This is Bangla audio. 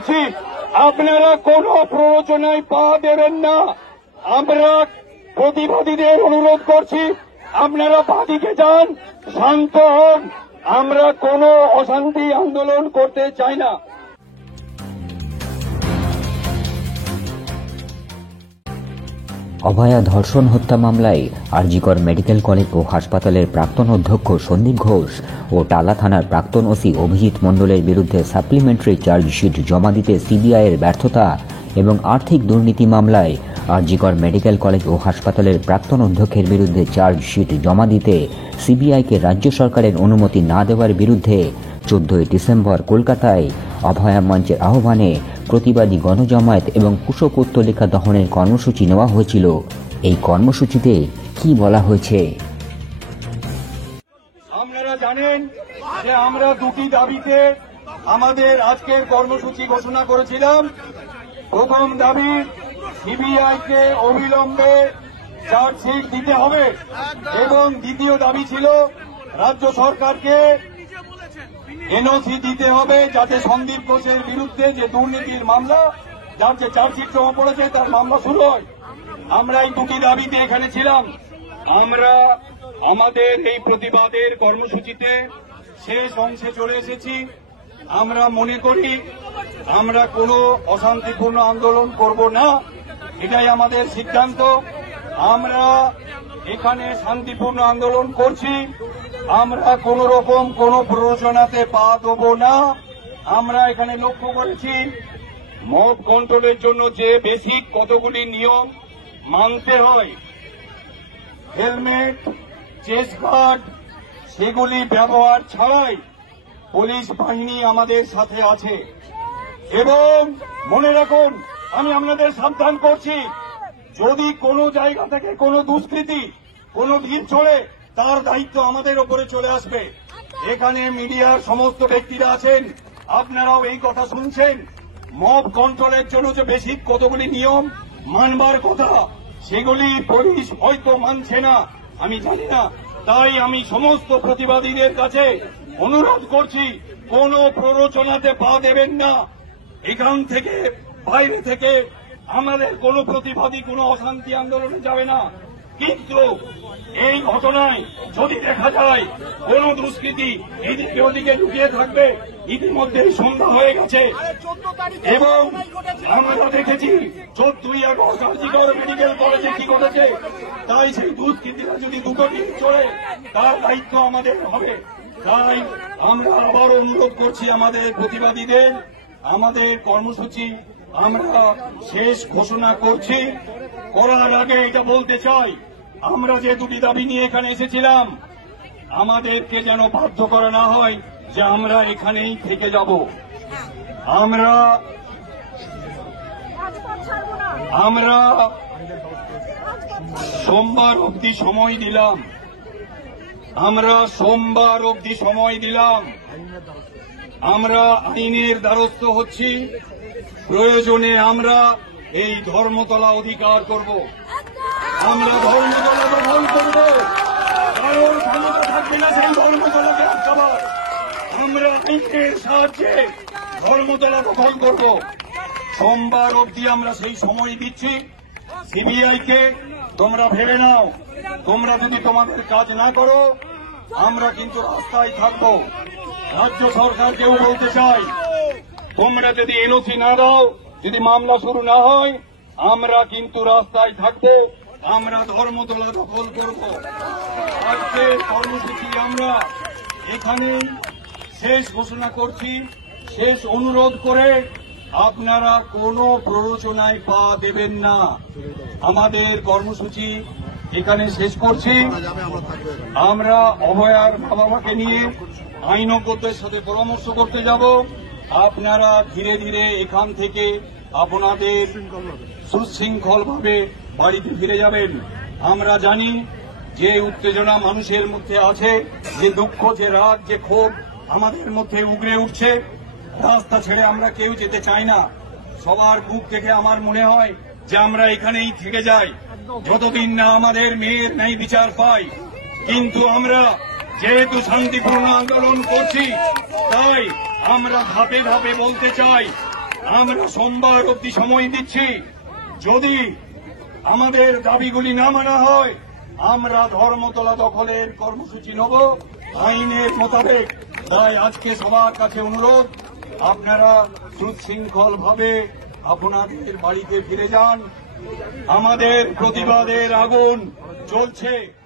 করছি, আপনারা কোনো প্ররোচনায় পা দেবেন না। আমরা প্রতিবাদীদের অনুরোধ করছি, আপনারা বাদিকে যান, শান্ত হন। আমরা কোনো অশান্তি আন্দোলন করতে চাই না। অভয়া ধর্ষণ হত্যা মামলায় আরজিকর মেডিকেল কলেজ ও হাসপাতালের প্রাক্তন অধ্যক্ষ সন্দীপ ঘোষ ও টালা থানার প্রাক্তন ওসি অভিজিৎ মণ্ডলের বিরুদ্ধে সাপ্লিমেন্টারি চার্জশিট জমা দিতে সিবিআইয়ের ব্যর্থতা এবং আর্থিক দুর্নীতি মামলায় আরজিকর মেডিকেল কলেজ ও হাসপাতালের প্রাক্তন অধ্যক্ষের বিরুদ্ধে চার্জশিট জমা দিতে সিবিআইকে রাজ্য সরকারের অনুমতি না দেওয়ার বিরুদ্ধে 14 ডিসেম্বর কলকাতায় অভয়া মঞ্চের আহ্বানে প্রতিবাদী গণজমায়েত এবং কুশপুত্তলিকা দহনের কর্মসূচি নেওয়া হয়েছিল। এই কর্মসূচিতে কি বলা হয়েছে? আপনারা জানেন যে আমরা দুটি দাবিতে আমাদের আজকের কর্মসূচি ঘোষণা করেছিলাম। প্রথম দাবি, সিবিআইকে অবিলম্বে চার্জশিট দিতে হবে, এবং দ্বিতীয় দাবি ছিল রাজ্য সরকারকে এনওসি দিতে হবে, যাতে সন্দীপ ঘোষের বিরুদ্ধে যে দুর্নীতির মামলা, যার যে চার্জশিট জমা পড়েছে, তার মামলা শুরু হয়। আমরা এই দুটি দাবিতে এখানে ছিলাম। আমরা আমাদের এই প্রতিবাদের কর্মসূচিতে শেষ অংশে চলে এসেছি। আমরা মনে করি আমরা কোনো অশান্তিপূর্ণ আন্দোলন করব না, এটাই আমাদের সিদ্ধান্ত। আমরা এখানে শান্তিপূর্ণ আন্দোলন করছি। আমরা কোন রকম কোন প্ররোচনাতে পা দেব না। আমরা এখানে লক্ষ্য করেছি মব কন্ট্রোলের জন্য যে বেসিক কতগুলি নিয়ম মানতে হয়, হেলমেট, চেস্ট গার্ড, সেগুলি ব্যবহার ছাড়াই পুলিশ বাহিনী আমাদের সাথে আছে। এবং মনে রাখুন, আমি আপনাদের সাবধান করছি, যদি কোনো জায়গা থেকে কোনো দুষ্কৃতী কোনো ভিড় চড়ে, তার দায়িত্ব আমাদের ওপরে চলে আসবে। এখানে মিডিয়ার সমস্ত ব্যক্তিরা আছেন, আপনারাও এই কথা শুনছেন। মব কন্ট্রোলের জন্য যে বেসিক কতগুলি নিয়ম মানবার কথা, সেগুলি পুলিশ হয়তো মানছে না, আমি জানি না। তাই আমি সমস্ত প্রতিবাদীদের কাছে অনুরোধ করছি, কোন প্ররোচনাতে পা দেবেন না। এখান থেকে, বাইরে থেকে আমাদের কোন প্রতিবাদী কোনো অশান্তি আন্দোলনে যাবে না। কিন্তু এই ঘটনায় যদি দেখা যায় কোন দুষ্কৃতী এদিকে ওদিকে লুকিয়ে থাকবে, ইতিমধ্যেই সন্ধ্যা হয়ে গেছে এবং আমরা দেখেছি 14ই আগস্ট আরজিকর মেডিকেল কলেজে কি ঘটেছে। তাই সেই দুষ্কৃতীরা যদি দুটো দিন চলে, তার দায়িত্ব আমাদের হবে। তাই আমরা আবার অনুরোধ করছি আমাদের প্রতিবাদীদের, আমাদের কর্মসূচি আমরা শেষ ঘোষণা করছি। করার আগে এটা বলতে চাই, আমরা যে দুটি দাবি নিয়ে এখানে এসেছিলাম, আমাদেরকে যেন বাধ্য করা না হয় যে আমরা এখানেই থেকে যাব। আমরা সোমবার অবধি সময় দিলাম। আমরা আইনের দ্বারস্থ হচ্ছি। প্রয়োজনে আমরা এই ধর্মতলা অধিকার করব। আমরা ধর্মতলা দখল করব, কারণ ক্ষমতা থাকবে না সেই ধর্মতলাকে আটকাবার। আমরা আইনের সাহায্যে ধর্মতলা দখল করব। সোমবার অবধি আমরা সেই সময় দিচ্ছি। সিবিআইকে তোমরা ভেবে নাও, তোমরা যদি তোমাদের কাজ না করো, আমরা কিন্তু রাস্তায় থাকব। রাজ্য সরকারকেও বলতে চাই, তোমরা যদি এনওসি না দাও, যদি মামলা শুরু না হয়, আমরা কিন্তু রাস্তায় থাকবো। আমরা ধর্মতলা দখল করব। আজকের কর্মসূচি আমরা এখানেই শেষ ঘোষণা করছি। শেষ অনুরোধ করে, আপনারা কোনো প্ররোচনায় পা দেবেন না। আমাদের কর্মসূচি এখানে শেষ করছি। আমরা অভয়ার বাবা মাকে নিয়ে আইনজ্ঞদের সাথে পরামর্শ করতে যাব। আপনারা ধীরে ধীরে এখান থেকে আপনাদের সুশৃঙ্খলভাবে বাড়িতে ফিরে যাবেন। আমরা জানি যে উত্তেজনা মানুষের মধ্যে আছে, যে দুঃখ, যে রাগ, যে ক্ষোভ আমাদের মধ্যে উগরে উঠছে। রাস্তা ছেড়ে আমরা কেউ যেতে চাই না। সবার বুক দেখে আমার মনে হয় যে আমরা এখানেই থেকে যাই, যতদিন না আমাদের মেয়ের ন্যায় বিচার পাই। কিন্তু আমরা যেহেতু শান্তিপূর্ণ আন্দোলন করছি, তাই আমরা ধাপে ধাপে বলতে চাই, আমরা সোমবার অবধি সময় দিচ্ছি। যদি আমাদের দাবিগুলি না মানা হয়, আমরা ধর্মতলা দখলের কর্মসূচি নেব আইনের মোতাবেক। তাই আজকে সবার কাছে অনুরোধ, আপনারা সুশৃঙ্খল ভাবে আপনাদের বাড়িতে ফিরে যান। আমাদের প্রতিবাদের আগুন চলছে।